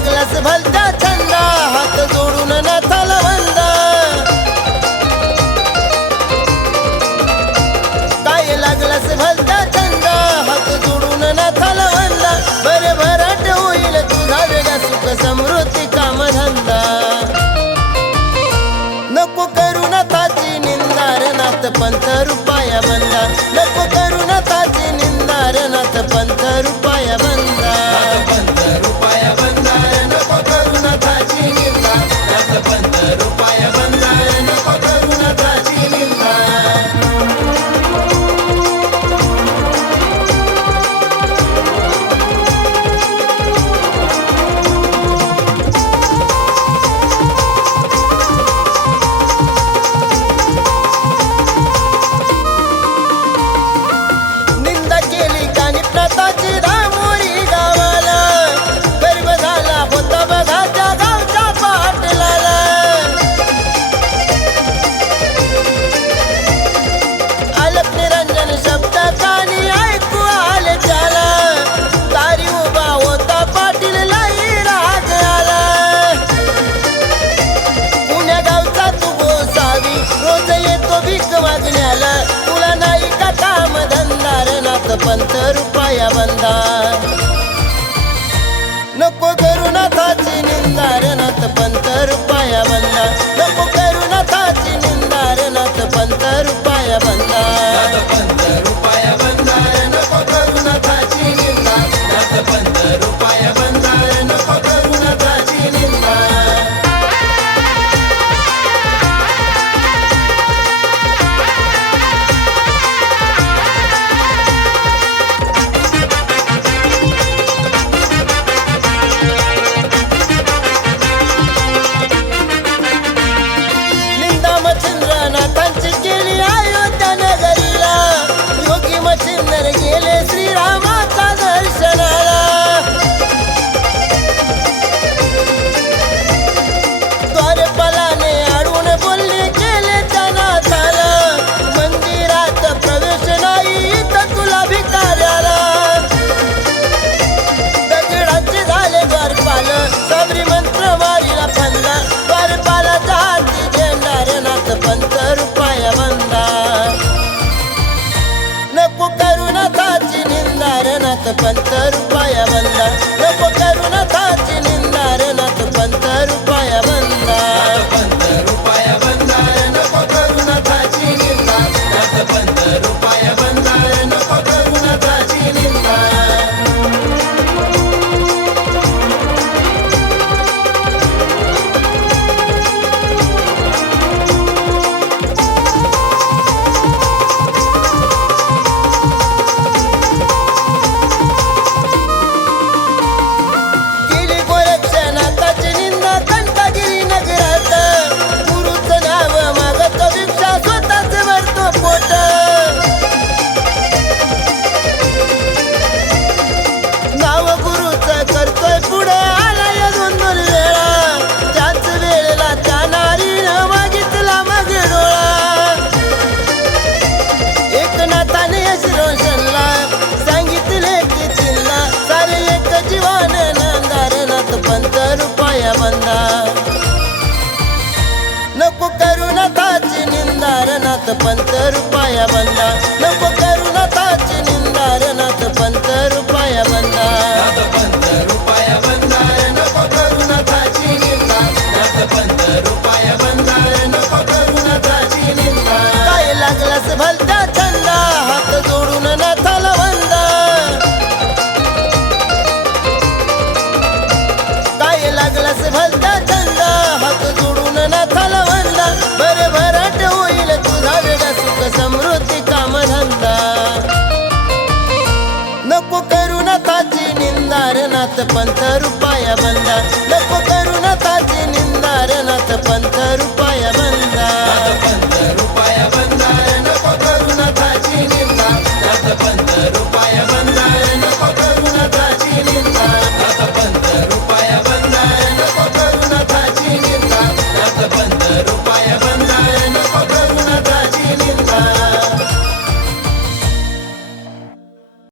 लागलास भलता छंद हात जोडून नाथाला बंद काय लागलास भलता छंद हात जोडून भराट होईल तुझा सुख समृद्धी नको करू नाथाची निंदार नाथ पंथ रुपाया बंदा. नको करू निंदार नाथ पंथ रुपा पंत रूपाया बंदा up front बंदा नको करुणा ताची निंदारनाथ पंत रुपया बंदा नको करुणा ताची निंदारनाथ पंत रुपया बंदा पंत रुपया बंदा नको करुणा ताची निंदा नाथ पंत रुपया बंदा नको करुणा ताची निंदा काय लागलास भलता करू न ताजी निंदार नाथ पंथ रुपाया बंदा नको करू न ताजी निंदार नाथ पंथ रुपाया बंदा